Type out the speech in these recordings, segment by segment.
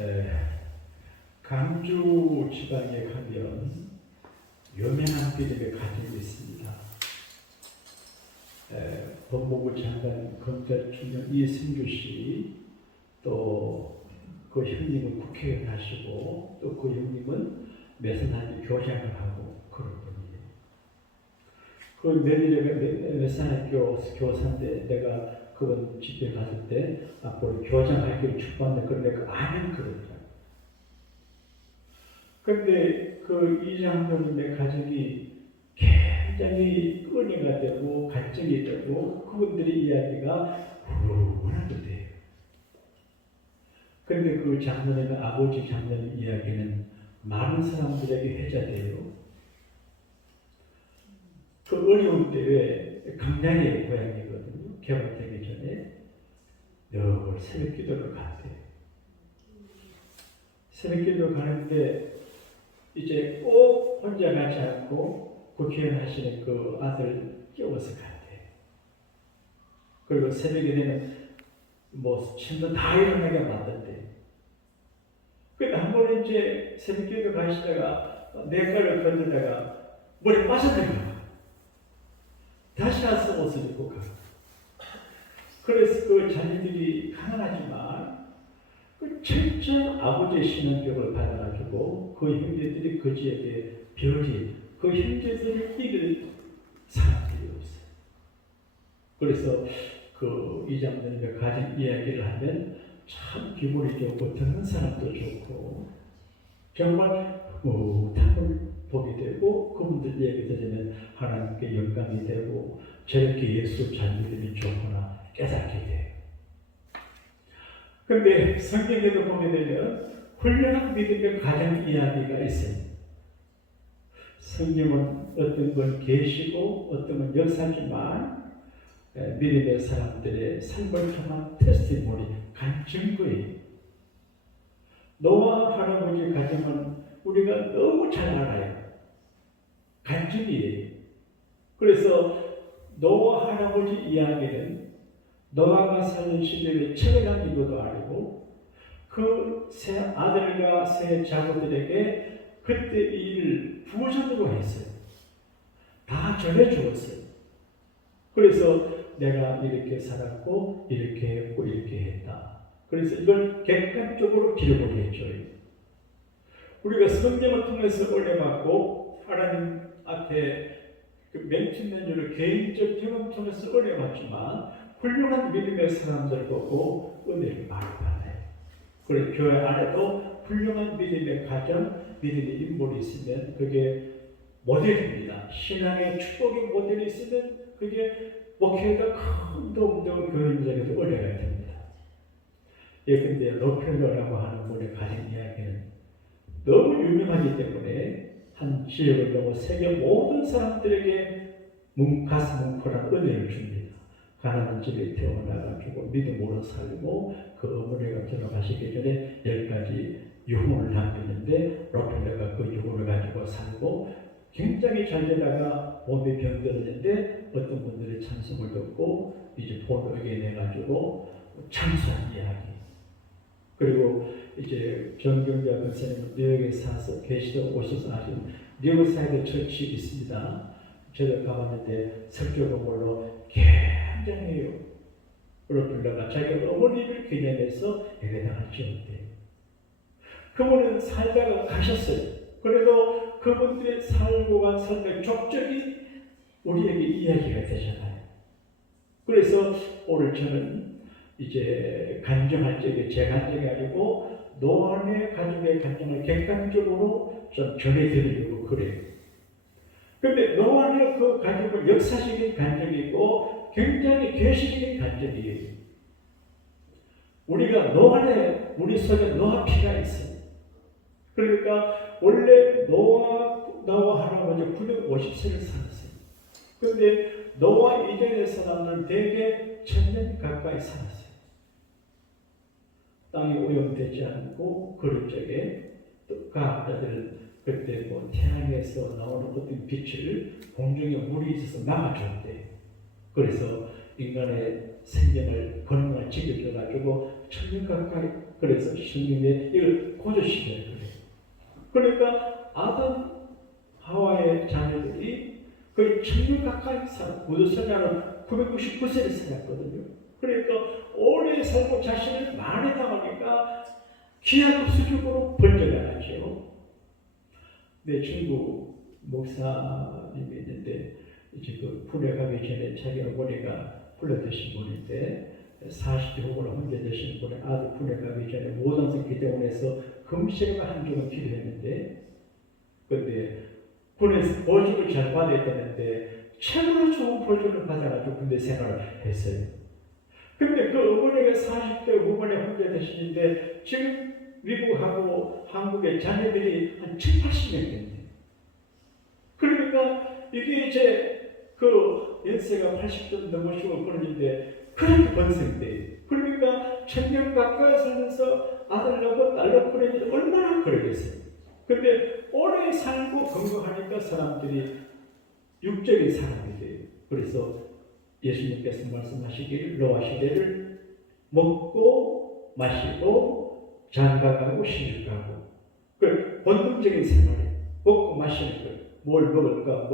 에, 강주 지방에 가면 유명한 비립의 가정이 있습니다. 법무부 장관 검찰총장 이승규 씨, 또 그 형님은 국회의원 하시고, 또 그 형님은 매선하게 교장을 하고 그런 분이에요. 그 매선학교 교사인데 내가 그분 집에 갔을 때 앞으로 교장할 길 축복한다 그런데 그 아멘 그러더라고요. 그런데 그 이장로님의 가족이 굉장히 끈이가 되고 갈증이 되고 그분들의 이야기가 훈훈하게 돼요. 그런데 그 장로님의 아버지 장로님 이야기는 많은 사람들에게 회자돼요. 그 어려운 때에 강양의 고향이거든요. 개발되기 전에 늘 새벽 기도를 갔대요. 새벽 기도 가는데 이제 꼭 혼자 가지 않고 국회의원 하시는 그 아들 끼워서 갔대요. 그리고 새벽에 되면 뭐 친구 다 일어나게 만든대. 근데 한 번 이제 새벽 기도 가시다가 내과를 건드다가 물에 빠져들어가. 다시 와서 옷을 입고 가. 그래서 그 자녀들이 가난하지만 그 철저한 아버지의 신앙교육을 받아가지고 그 형제들이 그 지역의 별이 그 형제들을 이길 사람들이 없어요. 그래서 그 이장로님의 가진 이야기를 하면 참 기분이 좋고 듣는 사람도 좋고 정말 탐을 보게 되고 그분들 얘기 들으면 하나님께 영감이 되고 저렇게 예수 잘 믿음이 좋구나 깨닫게 돼요. 그런데 성경에도 보게 되면 훌륭한 믿음의 가정 이야기가 있어요. 성경은 어떤 건 계시고 어떤 건 역사지만 믿음의 사람들의 삶을 통한 테스티모니, 간증거예요. 노아 할아버지 가정은 우리가 너무 잘 알아요. 간증이에요. 그래서 노아 할아버지 이야기는 노아가 살던 시대의 철학한 이유도 아니고 그 세 아들과 세 자녀들에게 그때 이 일을 부전으로 했어요. 다 전해주었어요. 그래서 내가 이렇게 살았고 이렇게 했고 이렇게 했다. 그래서 이걸 객관적으로 기록을 해줘요. 우리가 성경을 통해서 은혜받고 하나님 앞에 그 맹신면주를 개인적 경험 통해서 은혜받지만 훌륭한 믿음의 사람들 보고 은혜를 많이 받아요. 그래서 교회 안에도 훌륭한 믿음의 가정, 믿음의 인물이 있으면 그게 모델입니다. 신앙의 축복의 모델이 있으면 그게 목회가 큰 도움되고 교회 인생에서 은혜가 됩니다. 근데 로펠러라고 하는 분의 가진 이야기는 너무 유명하기 때문에 한 지역을 넘어 세계 모든 사람들에게 가슴 뭉클한 은혜를 줍니다. 가난한 집에 태어나가지고 믿음으로 살고 그 어머니가 돌아가시기 전에 10가지 유언을 남겼는데 로펠러가 그 유언을 가지고 살고 굉장히 잘 되다가 몸에 병들었는데 어떤 분들이 찬송을 듣고 이제 본을 내가지고 참수한 이야기. 그리고 이제 정경자 권사님은 뉴욕에 사서 계시도 오셔서 하신 뉴욕 사이드 처치 있습니다. 저도 가봤는데 설교 공부로 굉장해요. 로펠러가 자기 어머니를 기념해서 예배당을 지었대요. 그분은 살다가 가셨어요. 그래도 그분들의 살고 간 삶의 족적이 우리에게 이야기가 되잖아요. 그래서 오늘 저는 이제 간증할 적에 제 간증이 아니고 노아의 가족의 간증을 객관적으로 좀 전해드리려고 그래요. 그런데 노아의 그 가족은 역사적인 간증이고 굉장히 계시적인 간증이에요. 우리가 노아의 우리 속에 노아 피가 있어요. 그러니까 원래 노아 할아버지 950세를 살았어요. 그런데 노아 이전의 사람은 대개 1000년 가까이 살았어요. 땅이 오염되지 않고 그럴 적에 또 과학자들 그때 뭐 태양에서 나오는 어떤 빛을 공중에 물이 있어서 막아줬대. 그래서 인간의 생명을 건강을 지켜줘가지고 천년 가까이 그래서 신님의 이걸 고조시켜요. 그러니까 아담 하와의 자녀들이 거의 천년 가까이 무도선자는 999세를 살았거든요. 그러니까 오래 살고 자신을 많이 당하니까 기하급수적으로 번져나가죠. 내 친구 목사님이 있는데 이제 그 군에 가기 전에 자기 어머니가 훈련되신 분인데 40대 후보로 훈련되신 분의 아들 군에 가기 전에 모단성 기대원에서 금식과 한쪽은 기도했는데 근데 군에서 보직을 잘 받아야 되는데 최고로 좋은 보직을 받아가지고 군대 생활을 했어요. 근데 그 어머니가 40대 후반에 훈련되시는데 지금 미국하고 한국의 자녀들이 한 7, 80명 된대. 그러니까 이게 이제 그 연세가 80점 넘으시고 그러는데 그렇게 번성돼. 그러니까 1000년 가까이 살면서 아들 낳고 딸 낳고 그러는데 얼마나 그러겠어요. 근데 오래 살고 건강하니까 사람들이 육적인 사람이 돼요. 그래서 예수님께서 말씀하시기를 노아 시대를 먹고 마시고 장가가고 시집가고 그 본능적인 생활이에요. 먹고 마시는 거예요. 뭘 먹을까,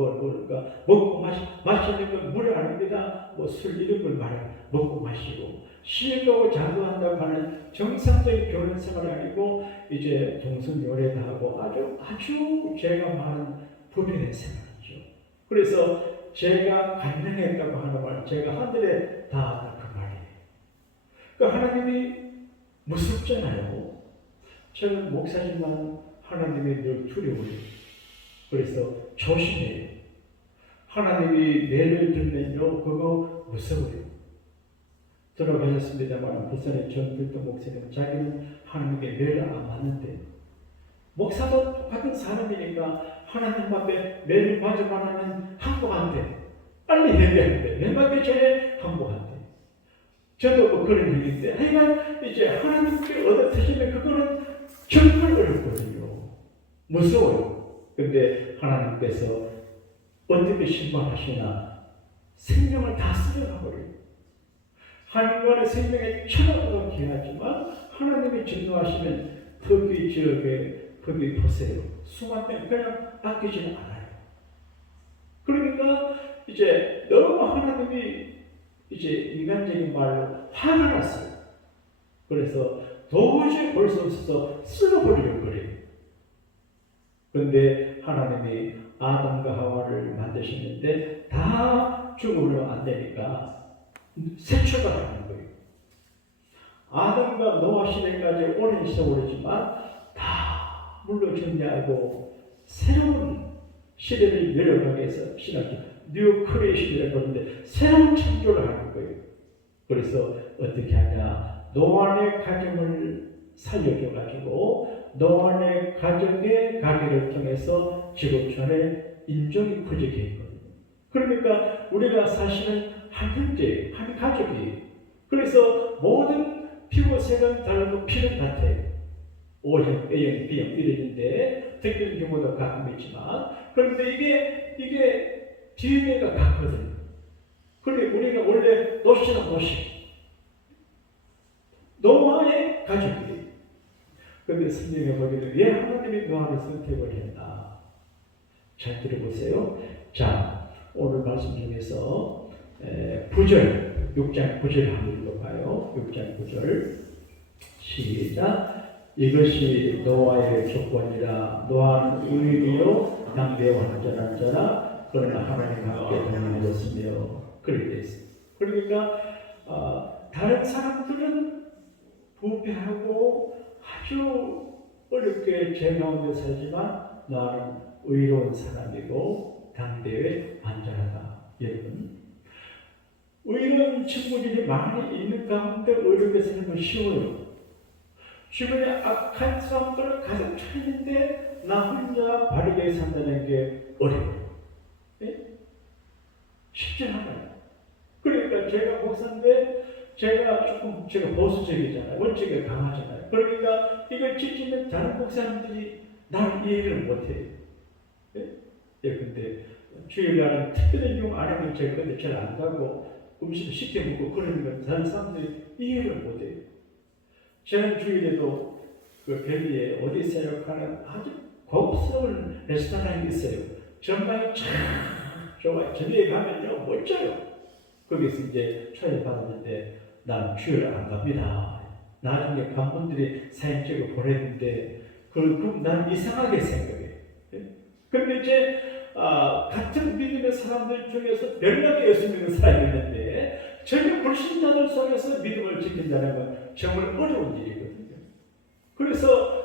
먹고 마시는 건 물이 아닙니다. 뭐 술 이런 걸 말해요. 먹고 마시고 시집가고 장가한다고 하는 정상적인 결혼 생활이 아니고 이제 동성연애도 하고 아주 죄가 많은 불편한 생활이죠. 그래서 제가 간증했다고 하는 말, 제가 하늘에 닿았다 그 말이에요. 그 하나님이 무섭잖아요. 저는 목사지만 하나님이 늘 두려워요. 그래서 조심해요. 하나님이 매를 들면요, 그거 무서워요. 들어가셨습니다만 부산의 전필도 목사님 자기는 하나님께 매를 안 맞는데 목사도 똑같은 사람이니까 하나님 앞에 매를 맞으만 하면 항복한대. 빨리 얘기하는데 매 맞기 전에 항복한대. 저도 뭐 그런 얘기인데 하여간 이제 하나님께 얻어드시면 그거는 정말 어렵거든요. 무서워요. 근데 하나님께서 어떻게 신방하시나 생명을 다 쓸어가버려요. 하나님과의 생명에 천하보다 귀하지만 하나님이 진노하시면 거기 지역에 거기 보세요. 수만 명 그냥 아끼지는 않아요. 그러니까 이제 너무 하나님이 이제 인간적인 말로 화가 났어요. 그래서 도저히 볼 수 없어서 쓸어버리려고 그래요. 그런데 하나님이 아담과 하와를 만드셨는데 다 죽으면 안 되니까 새 출발하는 거예요. 아담과 노아 시대까지 오랜 세월이지만 다 물로 정리하고 새로운 시대를 열어가기 위해서 신학교 뉴 크리에이션이라고 하는데 새로운 창조를 하는 거예요. 그래서 어떻게 하냐, 노아의 가정을 살려줘가지고 노아의 가정의 가게를 통해서 지구촌에 인종이 퍼지게 했거든요. 그러니까 우리가 사실은 한 형제, 한 가족이에요. 그래서 모든 피부 색은 다르고 피는 같아요. O형, A형, B형 이러는데 특별한 경우도 가끔 있지만 그런데 이게 DNA가 같거든요. 그런데 우리가 원래 노시나 노시 노아의 가족이에요. 그런데 성경에 보기에는 왜 하나님이 노아를 선택을 했나? 잘 들어보세요. 자, 오늘 말씀 중에서 9절, 6장 9절 한번 읽어봐요. 6장 9절 시작. 이것이 노아의 조건이라. 노아는 의리요 당대와 한전한 자라. 그러나 하나님 함께 동행하였으며 그렇게 되어 있습니다. 그러니까 다른 사람들은 부패하고 아주 어렵게 죄 가운데 살지만 나는 의로운 사람이고 당대에 안전하다. 여러분, 의로운 친구들이 많이 있는 가운데 의롭게 사는 건 쉬워요. 주변에 악한 사람들을 가득 차 있는데 나 혼자 바르게 산다는 게 어려워요. 네? 쉽지 않아요. 그러니까 제가 목사인데 제가 보수적이잖아요. 원칙이 강하잖아요. 그러니까 이걸 지키면 다른 목사님들이 나를 이해를 못해요. 네? 예, 근데 주일날은 특별한 용 안 하면 제가 근데 잘 안 가고 음식을 시켜 먹고 그러는 걸 다른 사람들이 이해를 못해요. 저는 주일에도 그 벨리에 오디세이라고 하는 아주 고급스러운 레스토랑이 있어요. 전망이 참 좋아요. 저녁에 가면요 멋져요. 거기서 이제 초대 받았는데 난 주일 안 갑니다. 나중에 간 분들이 사진 찍어 보냈는데 그럼 난 이상하게 생각해. 근데 이제 같은 믿음의 사람들 중에서 몇몇의 예수 믿는 사람이 있는데 전혀 불신자들 속에서 믿음을 지킨다는 건 정말 어려운 일이거든요. 그래서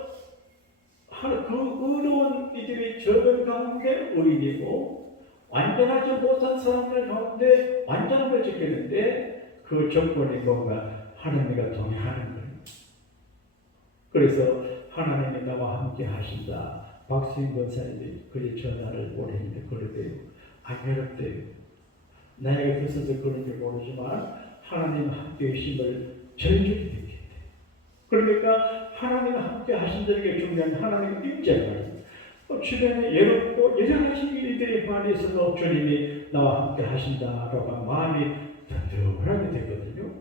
그 어려운 이들이 적은 가운데 의인이고 완전하지 못한 사람들 가운데 완전함을 지키는데 그 조건이 뭔가 하나님과 동행하는 거예요. 그래서 하나님이 나와 함께 하신다. 박수인 권사님이 그리 전화를 보내는데 그러대요. 안 어렵대요. 나에게 들어서 그런지 모르지만 하나님 함께 계심을 절절히 느낀대. 그러니까 하나님 함께 하신다는 게 중요한 하나님의 임재가 주변에 예롭고 여러 가지 일들이 많이 있어도 주님이 나와 함께 하신다라고 마음이 든든하게 되거든요.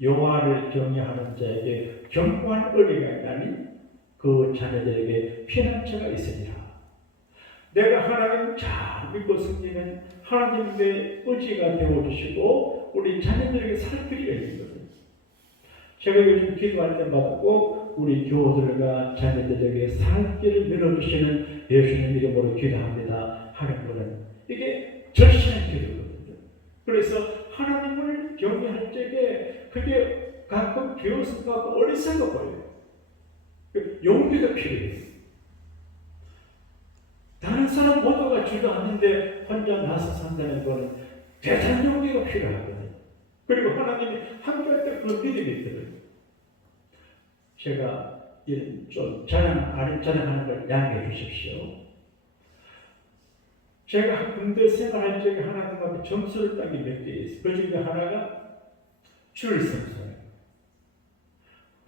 여호와를 경외하는 자에게 견고한 의리가 있나니 그 자녀들에게 피난처가 있으리라. 내가 하나님 잘 믿고 섬기는 하나님의 의지가 되어주시고 우리 자녀들에게 살 길이 있거든요. 제가 요즘 기도할 때마다 꼭 우리 교우들과 자녀들에게 살 길을 밀어주시는 예수님 이름으로 기도합니다 하는 것은 이게 절실한 기도거든요. 그래서 하나님을 경외할 적에 그게 가끔 비웃음하고 어리석어 보여요. 용기가 필요해요. 다른 사람 모두가 주저앉는데 혼자 나서 산다는 것은 대단한 용기가 필요하거든요. 그리고 하나님이 함께할 때 그 믿음이 들어요. 제가 이런 좀 자랑하는 걸 양해해 주십시오. 제가 군대 생활할 적에 하나님 앞에 점수를 딴 게 몇 개 있어요. 그 중에 하나가 주일성수예요.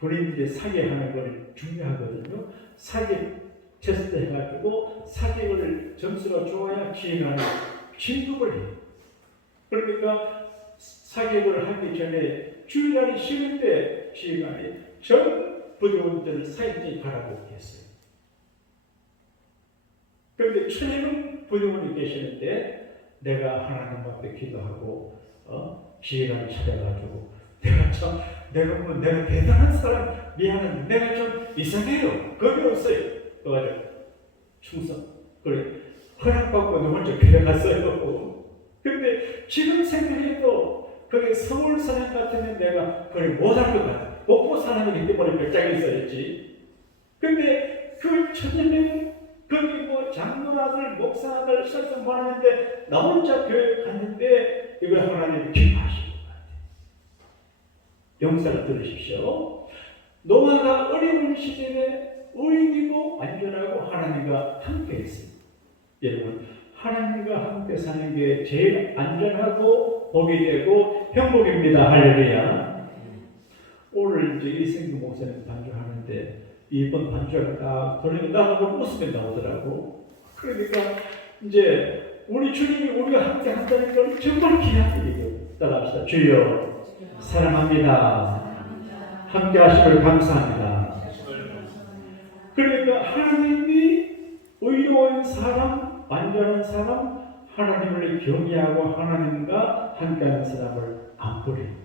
본인들이 사기하는 걸 중요하거든요. 사기 테스트 해가지고 사기를 점수가 좋아야 지휘관이 진급을 해요. 그러니까 사기를 하기 전에 주일날이 쉬는 때 지휘관이 전 부대원들을 사기에 바라보게 했어요. 그런데 천일은 부대원이 계시는데 내가 하나님 앞에 기도하고 지휘관을 찾아가지고 내가 대단한 사람 미안한데 내가 좀 이상해요. 겁이 없어요. 그래가지고 충성 그래 허락받고 너 먼저 데려갔어요. 근데 지금 생각해도 그게 서울 사람 같으면 내가 그걸 못할 것 같아. 목포 사람이기 때문에 별장에 있어야지. 근데 그 천년에 거기 뭐 장로아들, 목사들 설정 하는데 나 혼자 교회 갔는데 이걸 하나님이 기뻐하시는 것 같아요. 영상을 들으십시오. 노아가 어려운 시절에 의인이고 안전하고 하나님과 함께 했습니다. 여러분, 하나님과 함께 사는 게 제일 안전하고 복이 되고 행복입니다. 할렐루야. 오늘 이제 이승규 목사님 반주하는데 이번 반주가 딱 그러니까 나하고 웃음이 나오더라고. 그러니까 이제 우리 주님이 우리가 함께 한다는 건 정말 귀한 일이고 따라합시다. 주여 사랑합니다. 함께 하심을 감사합니다. 그러니까 하나님이 의로운 사람, 완전한 사람, 하나님을 경외하고 하나님과 함께하는 사람을 안 버려요.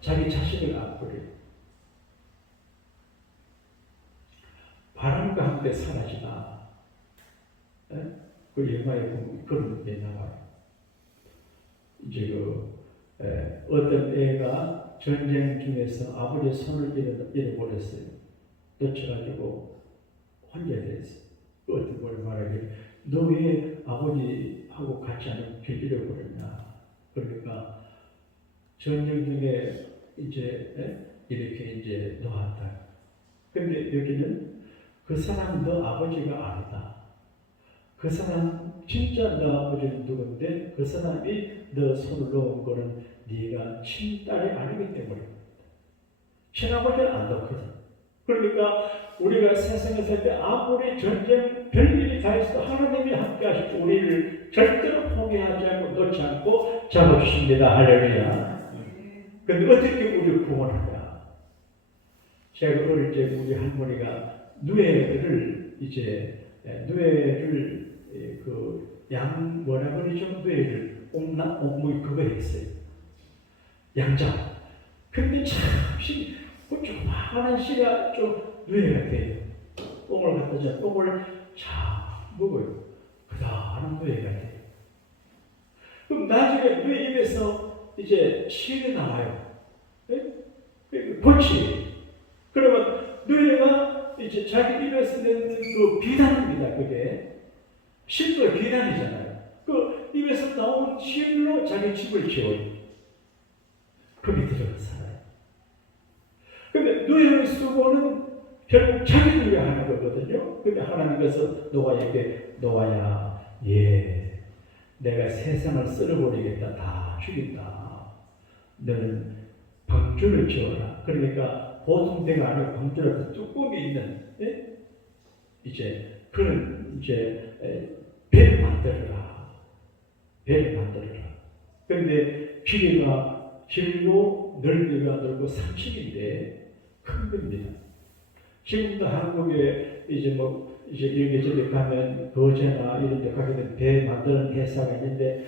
자기 자신을 안 버려요. 바람과 함께 사라지나. 그 영화에 보면 그런 게 나와요. 이제 어떤 애가 전쟁 중에서 아버지의 손을 잃어버렸어요. 놓쳐가지고 혼자 됐어요. 어떤 분이 말하길 너 왜 아버지하고 같이 하는 길 잃어버렸냐. 그러니까 전쟁 중에 이제 이렇게 이제 놓았다. 근데 여기는 그 사람 너 아버지가 아니다. 그 사람 진짜 너 아버지는 누군데 그 사람이 너 손을 놓은 거는 네가 친딸이 아니기 때문입니다. 친아버지는 안 놓거든. 그러니까 우리가 세상에 살 때 아무리 전쟁 별일이 다 있어도 하나님이 함께 하시고 우리를 절대로 포기하지 않고 놓지 않고 잡아주십니다. 할렐루야. 근데 어떻게 우리를 구원하냐? 제가 어릴 때 우리 할머니가 누에를 양 뭐라 그러죠? 누에를 옥무 그거 했어요. 양자. 근데 참 조그마한 씨가 좀 누에가 돼요. 똥을 갖다 줘. 똥을 잘 먹어요. 그다음 누에가 돼요. 그럼 나중에 누에 입에서 이제 실이 나와요. 벌치. 그러면 누에가 이제 자기 입에서 내는 그 비단입니다. 그게 실도 비단이잖아요. 그 입에서 나온 실로 자기 집을 지어요. 거기 들어가 살아요. 근데 누에의 수고는 결국 자기를 위해 하는 거거든요. 근데 하나님께서 노아야, 내가 세상을 썰어버리겠다. 다 죽인다. 너는 방주를 지어라. 그러니까 보통 배가 아니고 방주라도 뚜껑이 있는, 배를 만들어라. 그런데 길이가 길고 넓이가 넓고 30인데 큰 겁니다. 지금도 한국에 여기저기 가면 거제나 이런 데 가게 되면 배 만드는 회사가 있는데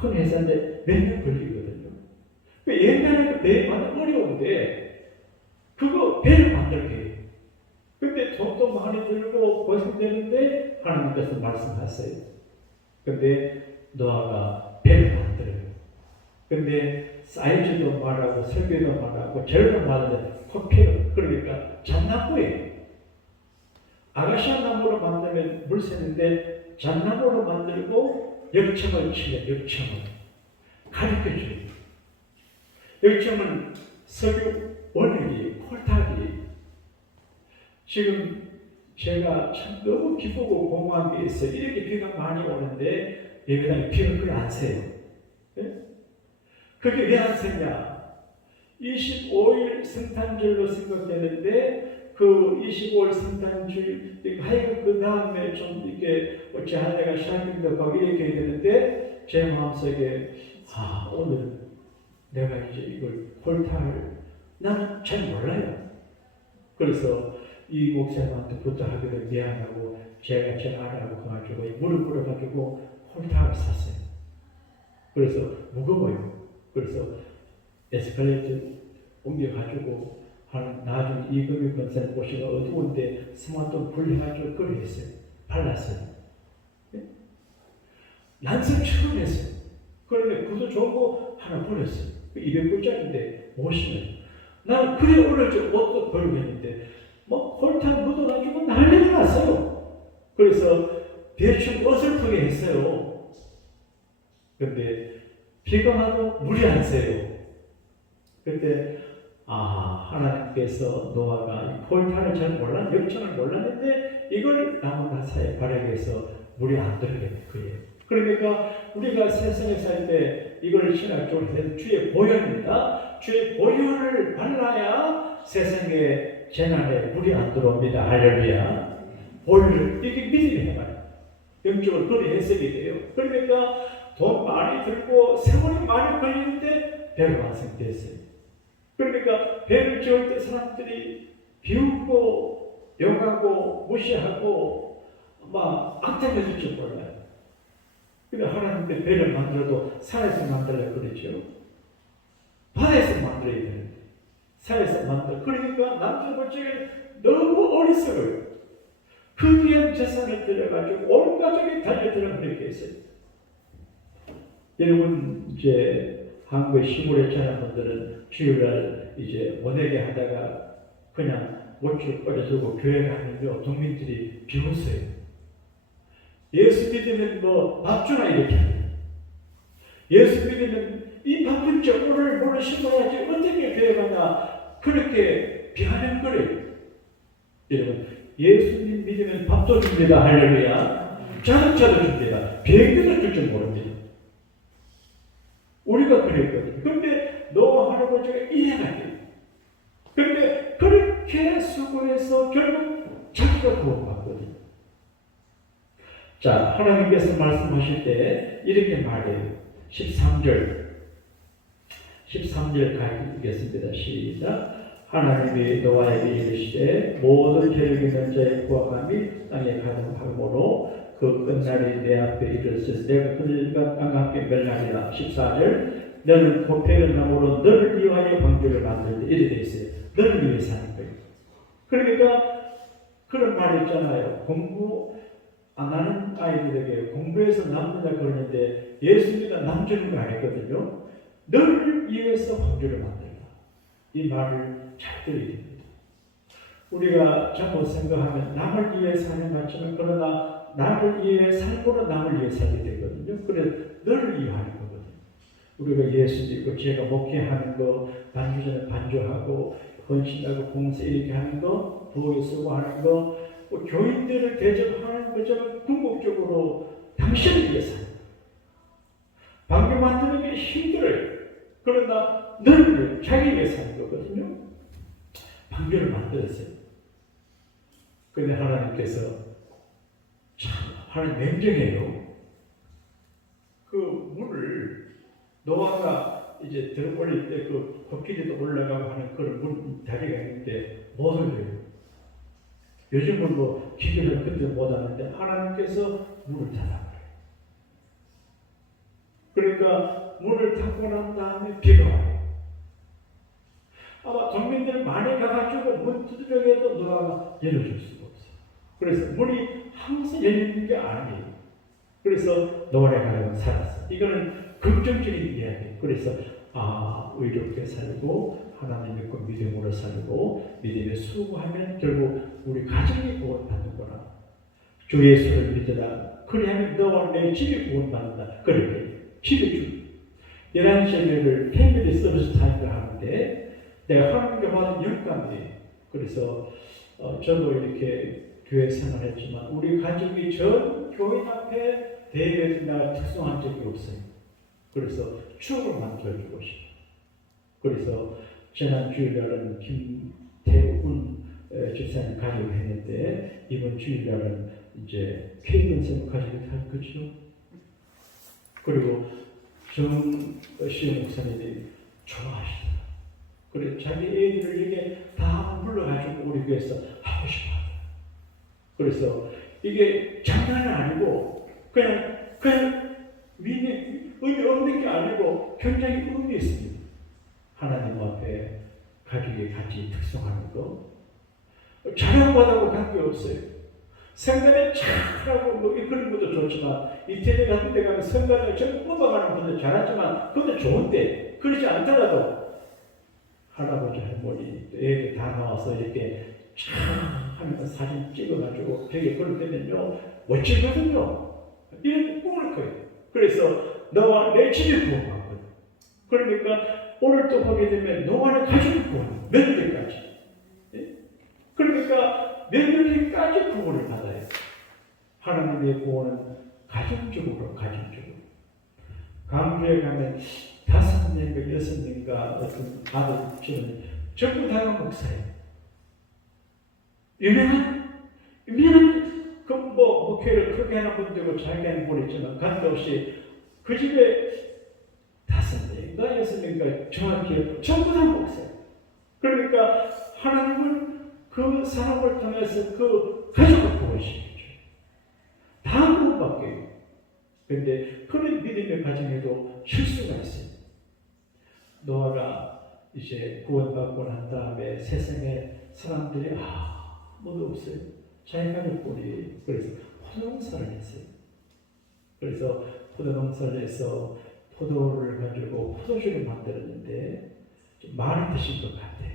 큰 회사인데 몇 년 걸리거든요. 옛날에 그 배 만들기 어려운데 그거 배를 만들게 해요. 근데 돈도 많이 들고 고생되는데 하나님께서 말씀하세요. 근데 노아가 배를 만들어요. 근데 사이즈도 말하고 설계도 말하고 절도 말하는데 코피로 그러니까 잣나무예요. 아가시아 나무로 만들면 물 새는데 잣나무로 만들고 역청을 치면 역청을 가르쳐줘요. 역청은 석유 원액이 콜탁이 지금 제가 참 너무 기쁘고 고마운 게 있어요. 이렇게 비가 많이 오는데 여기다 비가 그래 안 새요. 그게 왜 안 새냐? 25일 성탄절로 생각되는데 그 25일 성탄절 하여간 그 다음에 좀 이렇게 어찌 하나가 샤킹도 가고 이렇게 해야 되는데 제 마음속에 오늘 내가 이제 이걸 콜타를 나는 잘 몰라요. 그래서 이 목사님한테 부탁하기도 미안하고 제가 잘 알아보고 가지고 무릎 꿇어가지고 콜타를 샀어요. 그래서 무거워요. 그래서 에스컬레이터 옮겨가지고 나중에 이금희 권사님 보시고 어두운데 스마트폰 분리해가지고 그걸 했어요. 발랐어요. 난생 처음 했어요. 그런데 그도 좋은 거 하나 버렸어요. 200불짜리인데 50원. 나는 그래 오늘 좀 옷도 벌고 했는데 콜탄 묻어가지고 난리가 났어요. 그래서 대충 어설프게 했어요. 근데 비가 와도 물이 안 새요. 그때 하나님께서 노아가 이 콜탄을 잘 역청을 몰랐는데 이걸 나무 나사에 바르게해서 물이 안 들게 그예요. 그러니까 우리가 세상에 살 때 이걸 신학적으로 해서 주의 보혈입니다. 주의 보혈을 발라야 세상에 재난에 물이 안 들어옵니다. 할렐루야. 보혈을 이게 믿음이 해봐요. 영적으로 그리 해석이 돼요. 그러니까 돈 많이 들고 세월이 많이 걸리는데 배가 완성됐어요. 그러니까 배를 지을 때 사람들이 비웃고 욕하고 무시하고 막 악담해줄 줄 몰라요. 근데 하나님께 배를 만들어도 산에서 만들려고 그러죠. 바다에서 만들어야 되는데 산에서 만들어. 그러니까 남들 볼 적에 너무 어리석어요. 그 귀한 재산을 들여가지고 온 가족이 달려들어 그렇게 했어요. 여러분 이제 한국의 시골에 자란 분들은 주일날 이제 원회개 하다가 그냥 모추 꺼내주고 교회 가는데 동민들이 비웃어요. 예수 믿으면 밥 주나 이렇게 합니다. 예수 믿으면 이 바쁜 저거를 뭘로 심어야지 어떻게 교회 가나 그렇게 비하는 거래요. 여러분 예수님 믿으면 밥도 줍니다. 할렐루야. 자동차도 줍니다. 비행기도 줄 줄 모릅니다. 우리가 그랬거든요. 근데 노아 할아버지가 이해가 돼요. 근데 그렇게 사건에서 결국 자기가 구원받거든요. 자, 하나님께서 말씀하실 때 이렇게 말해요. 13절 가겠습니다. 시작. 하나님이 노아에게 이르시되 모든 죄를 있는 자의 구원함이 땅에 가득하므로 그 끝날이 내 앞에 이르렀으니 내가 그들과 땅과 함께 멸하리라. 14절. 너는 포도의 나무로 너를 위하여 방주를 만들되 이래 되어 있어요. 너를 위해서 하는 거예요. 그러니까 그런 말이 있잖아요. 공부 안 하는 아이들에게 공부해서 남느냐 그러는데 예수님이 남주는 거 아니거든요. 너를 위해서 방주를 만들다. 이 말을 잘 들어야 됩니다. 우리가 잘못 생각하면 남을 위해 사는 것 같지만 그러나 나를 위해 살고는 남을 위해 살게 되거든요. 그래서 너를 위해 하는 거거든요. 우리가 예수 믿고 제가 목회하는 거, 반주전에 반주하고 헌신하고 봉사 이렇게 하는 거, 부엌에 쓰고 하는 거, 교인들을 대접하는 것처럼 궁극적으로 당신을 위해서 하는 거예요. 방주 만드는 게 힘들어요. 그러나 너를 위해, 자기 위해서 하는 거거든요. 방주를 만들었어요. 그런데 하나님께서 참 하나님 냉정해요. 그 물을 노아가 이제 들어 올릴 때 그 코끼리도 올라가고 하는 그런 물 다리가 있는데 못 올려요. 요즘은 뭐 기계를 그때 못 하는데 하나님께서 물을 닫아버려요. 그러니까 물을 닫고 난 다음에 비가 와요. 아마 동민들 많이 가가지고 문 두드려도 노아가 열어줄 수가 없어요. 그래서 문이 항상 열리는 게 아니에요. 그래서 노아의 가족은 살았어요. 이거는 긍정적인 이야기예요. 그래서 의롭게 살고 하나님 믿고 믿음으로 살고 믿음에 수고하면 결국 우리 가정이 구원받는구나. 주 예수를 믿으라. 그래야면 너와 내 집이 구원받는다. 그렇게 집이 주 11시를 패밀리 서비스 타임을 하는데 내가 하나님께 받은 영감이에요. 그래서 저도 이렇게 교회 생활했지만 우리 가족이 전 교인 앞에 대회에서 내가 특성한 적이 없어요. 그래서 추억을 만들어주고 싶어요. 그래서 지난 주일날은 김태훈 집사님 가족을 했는데 이번 주일날은 이제 케이든 쌤 가족을 할 거죠. 그리고 정시영 목사님이 좋아하시더라고요. 그래서 자기 애들을 이렇게 다 불러가지고 우리 교회에서 하고 싶어요. 그래서 이게 장난이 아니고 그냥 의미 없는 게 아니고 굉장히 의미 있습니다. 하나님 앞에 가족이 같이 특성하는 거 자랑받아도 관계없어요. 생간에 잘하고 뭐 그런 것도 좋지만 이태리 같은 데 가면 생간에 전부 뽑아가는 분들 잘하지만 그것도 좋은데 그렇지 않더라도 할아버지 할머니 애들 다 나와서 이렇게 참 하면서 사진 찍어가지고 벽에 걸으면요 멋지거든요. 이런 꿈을 꿔요. 그래서 너와 내 집이 구원받거든. 그러니까 오늘 또 보게 되면 너와 내 가족이 구원, 며느리까지. 예? 그러니까 며느리까지 구원을 받아요. 하나님의 구원은 가정적으로. 강주에 가면 5명인가 6명인가 어떤 아들 전부 다 목사예요. 유명한 그 목회를 크게 하는 분들고 자기는 모르겠지만 관계없이 그 집에 5명인가 6명인가 정확히 전부 다 목사예요. 그러니까 하나님은 그 사람을 통해서 그 가족을 구원시켜줘요. 다 구원받게요. 그런데 그런 믿음의 과정에도 실수가 있어요. 노아가 이제 구원받고 난 다음에 세상에 사람들이 아무도 없어요. 자기 가족뿐이. 그래서 포도농사를 했어요. 그래서 포도농사를 해서 포도를 가지고 포도주를 만들었는데 좀 많이 드신 것 같아요.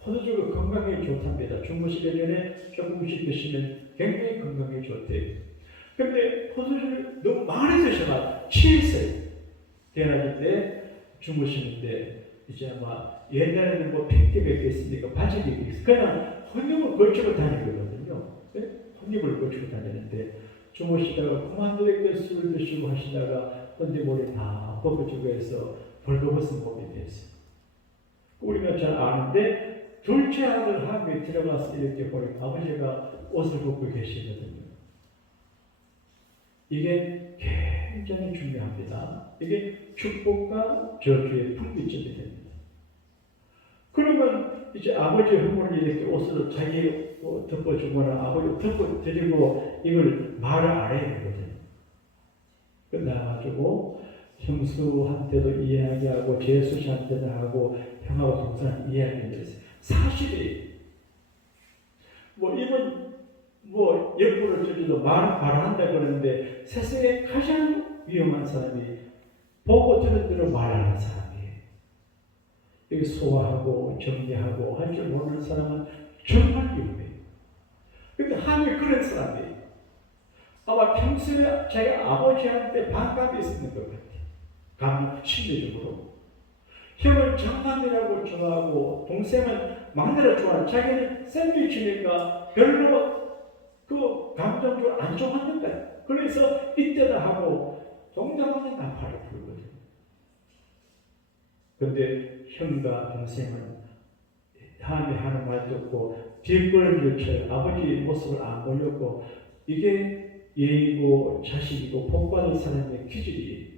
포도주가 건강에 좋답니다. 주무시기 전에 조금씩 드시면 굉장히 건강에 좋대요. 근데 포도주를 너무 많이 드셔가 취했어요. 대낮에 때 주무시는데 이제 아마 옛날에는 뭐 팩트가 있겠습니까? 바지가 있겠습니까? 그냥 혼입을 걸치고 다니거든요. 혼입을 걸치고 다니는데 주무시다가 그만두게 술을 드시고 하시다가 헌데머리 다 벗겨지고 해서 벌거벗은 몸이 됐어요. 우리가 잘 아는데 둘째 아들 함에 들어가서 이렇게 보니까 아버지가 옷을 벗고 계시거든요. 이게 굉장히 중요합니다. 이게 축복과 저주의 분기점이 됩니다. 그러면 이제 아버지 흠을 이렇게 옷을 자기 덮어주거나 아버지 덮어드리고 이걸 말을 안 해야 되거든요. 끝나가지고 형수한테도 이야기하고 제수씨한테도 하고 형하고 동생한테 이야기를 했어요. 사실이 이번 옆으로 저기도 말한다 그러는데 세상에 가장 위험한 사람이 보고 들은 대로 말하는 사람이에요. 여기 소화하고 정리하고 할 줄 모르는 사람은 정말 위험해요. 근데 함이 그런 사람이에요. 아마 평소에 자기 아버지한테 반감이 있었는 것 같아요. 심리적으로. 형은 장남이라고 좋아하고 동생은 막내를 좋아하는 자기는 샌드위치니까 별로 그 감정적으로 안 좋았는데 그래서 이때다 하고 동남아는 나팔을 불거든요. 근데 형과 동생은 함이 하는 말 듣고 뒷걸음질 쳐요. 아버지 모습을 안 보였고 이게 예의고 자식이고 복받을 사람의 기질이에요.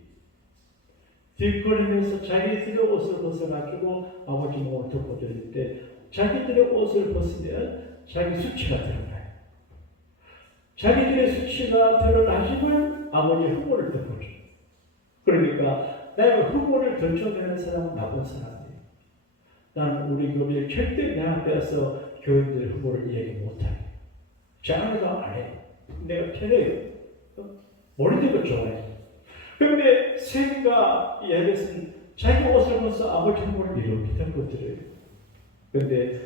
뒷걸음에서 자기들의 옷을 벗어가지고 아버지 몸을 덮어드릴 때 자기들의 옷을 벗으면 자기 수치가 드러나요. 자기들의 수치가 드러나시면 아버지 흠모를 덮어줘요. 그러니까 내가 흠모를 던져내는 사람은 나쁜 사람이에요. 나는 우리 교회에 절대 내 앞에서 교인들 흠모를 이야기 못해요. 제 아내도 안 해요. 내가 편해요. 머리도 좋아해요. 그런데 샘과 야벳은 자기 옷을 벗어 아버지 흠모를 이렇게 덮어드려요. 그런데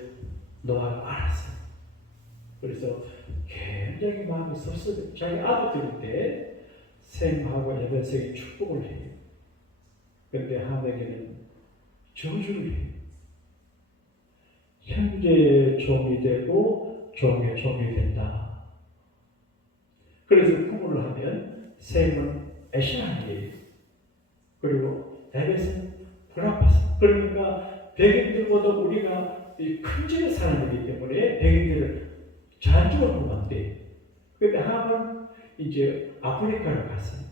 노아가 알았어요. 그래서 굉장히 마음이 섭섭해요. 자기 아들들인데 샘하고 야벳에게 축복을 해요. 그런데 함에게는 저주를 해요. 형제의 종이 되고 종의 종이 된다. 그래서 구분을 하면 샘은 애신하게 그리고 야벳은 불합하서 그러니까 백인들보다 우리가 큰 집의 사람이기 때문에 백인들을 잔주하고 만대. 그런데 함은 이제 아프리카로 갔어요.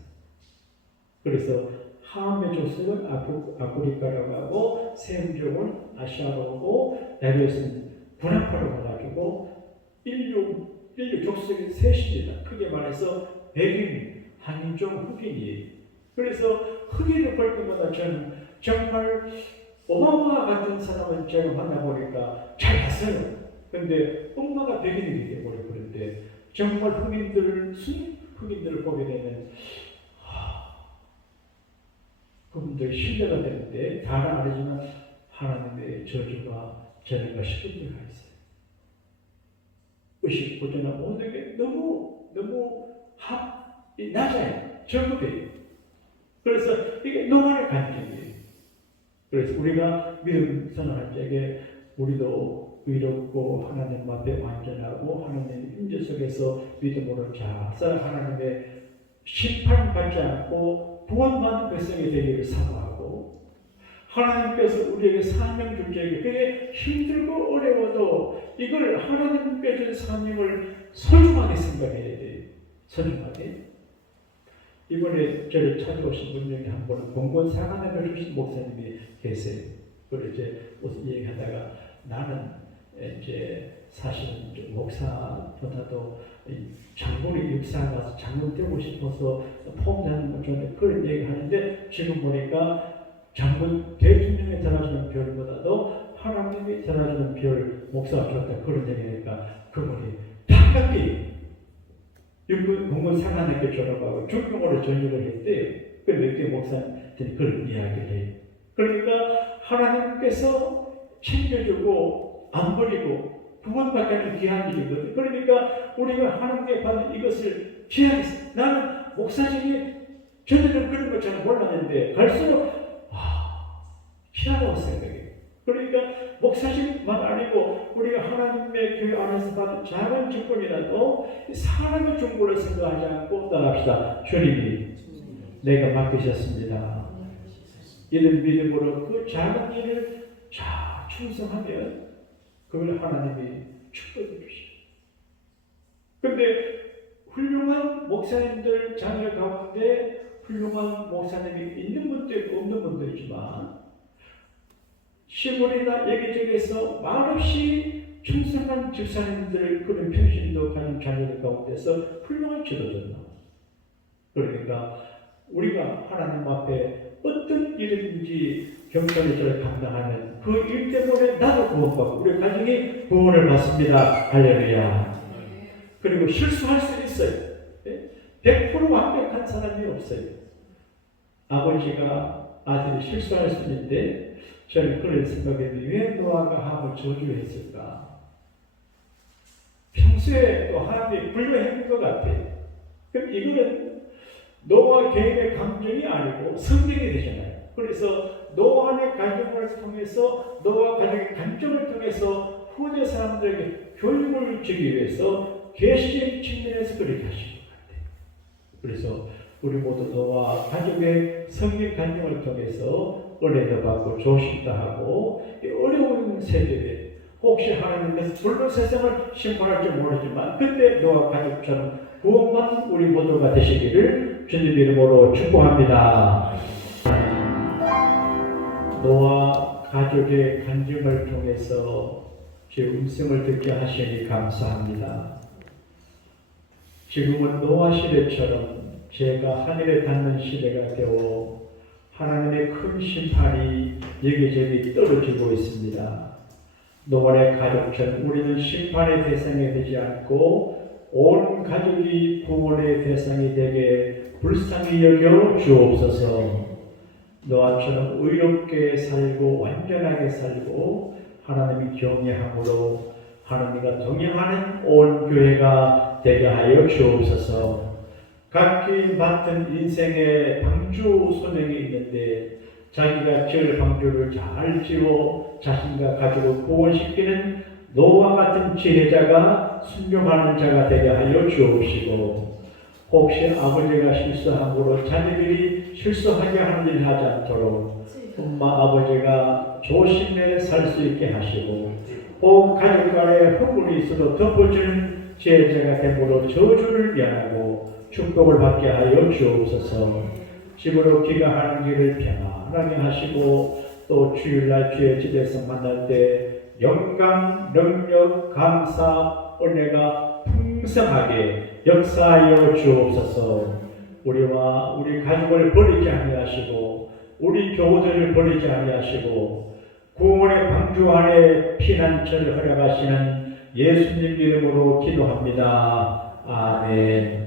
그래서 함의 족속은 아프리카로 가고 셈족은 아시아로 오고 야벳은 분화파로 가가지고 인류 족속이 셋입니다. 크게 말해서 백인, 한인종, 흑인이에요. 그래서 흑인을 볼 때마다 저는 정말 오바마 같은 사람을 제가 만나보니까 잘 봤어요. 그런데 엄마가 백인이 되어버려 그런데 정말 흑인들을 보게 되면 그분들 신뢰가 되는데 다는 아니지만 하나님의 저주가 저희가 싶은 데가 있어요. 의식보전화 모든 게 너무 낮아요. 저급해요. 그래서 이게 너만의 관점이에요. 그래서 우리가 믿음 선언할 적에 우리도 의롭고 하나님 앞에 완전하고 하나님 임재 속에서 믿음으로 잘 살아 하나님의 심판받지 않고 구원받는 백성이 되기를 사모하고 하나님께서 우리에게 사명 줄 적에 그게 힘들고 어려워도 이걸 하나님께 준 사명을 소중하게 생각해야 돼요. 소중하게. 이번에 저를 찾아오신 분 중에 한 분은 공권사관학을 주신 목사님이 계세요. 그래서 이제 무슨 얘기하다가 나는 이제 사실은 좀 목사보다도 장군의 육사에 가서 장군 되고 싶어서 폼 잡는 것 전에 그런 얘기 하는데 지금 보니까 장군 대통령이 달아주는 별보다도 하나님이 달아주는 별 목사가 좋다 그런 얘기니까 그분이 반갑게 공군 상관학교 졸업하고 중경으로 전역을 했대요. 그런데 그 목사님들이 그런 이야기를 해요. 그러니까 하나님께서 챙겨주고 안 버리고 구원받게 하는 귀한 일이거든. 그러니까 우리가 하나님께 받은 이것을 귀하게 나는 목사직이 전에는 그런 걸 잘 몰랐는데 갈수록 귀하다고 생각해요. 그러니까 목사직만 아니고 우리가 하나님의 교회 안에서 받은 작은 직분이라도 사람의 중보를 생각하지 않고 따라합시다. 주님이 내가 맡기셨습니다. 이런 믿음으로 그 작은 일을 잘 충성하면 그걸 하나님이 축복해 주시죠. 근데 훌륭한 목사님들 자녀 가운데 훌륭한 목사님이 있는 분도 있고 없는 분도 있지만 시골이나 여기저기에서 말없이 충성한 집사님들 그런 평신도 가진 자녀들 가운데서 훌륭한 지도자다. 그러니까 우리가 하나님 앞에 어떤 일이든지 경건의절을 감당하는 그 일 때문에 나도 구원받고 우리 가정이 구원을 받습니다. 할렐루야. 그리고 실수할 수 있어요. 100% 완벽한 사람이 없어요. 아버지가 아들이 실수할 수 있는데 저는 그런 생각했는데 왜 노아가 함을 저주했을까? 평소에 또 하나님이 불효했는 것 같아요. 그럼 이거는 노아 개인의 감정이 아니고 성경이 되잖아요. 그래서 노아의 가정을 통해서 노아 가정의 관점을 통해서 후대 사람들에게 교육을 주기 위해서 계시적인 측면에서 그렇게 하신 것 같아요. 그래서 우리 모두 노아 가족의 성경 관점을 통해서 은혜도 받고 조심도 하고 이 어려운 세대에 혹시 하나님께서 불로 세상을 심판할지 모르지만 그때 노아 가족처럼 구원받는 우리 모두가 되시기를 주님 이름으로 축복합니다. 노아 가족의 간증을 통해서 제 음성을 듣게 하시니 감사합니다. 지금은 노아 시대처럼 제가 하늘에 닿는 시대가 되어 하나님의 큰 심판이 여기저기 떨어지고 있습니다. 노아의 가족처럼 우리는 심판의 대상이 되지 않고 온 가족이 구원의 대상이 되게 불쌍히 여겨 주옵소서. 노아처럼 의롭게 살고 완전하게 살고 하나님이 경외함으로 하나님과 동행하는 온 교회가 되게 하여 주옵소서. 각기 맡은 인생의 방주 소명이 있는데 자기가 지을 방주를 잘 지어 자신과 가족을 구원시키는 노아 같은 지혜자가 순종하는 자가 되게 하여 주옵시고 혹시 아버지가 실수함으로 자녀들이 실수하게 하는 일을 하지 않도록 엄마 아버지가 조심해 살 수 있게 하시고 혹 가족 간에 허물이 있어도 덮어주는 지혜자가 됨으로 저주를 면하고 축복을 받게 하여 주옵소서. 집으로 귀가하는 길을 평안하게 하시고 또 주일날 주의 집에서 만날 때 영광, 능력, 감사, 은혜가 풍성하게 역사하여 주옵소서. 우리와 우리 가족을 버리지 아니하시고 우리 교우들을 버리지 아니하시고 구원의 방주 안에 피난처를 허락하시는 예수님 이름으로 기도합니다. 아멘.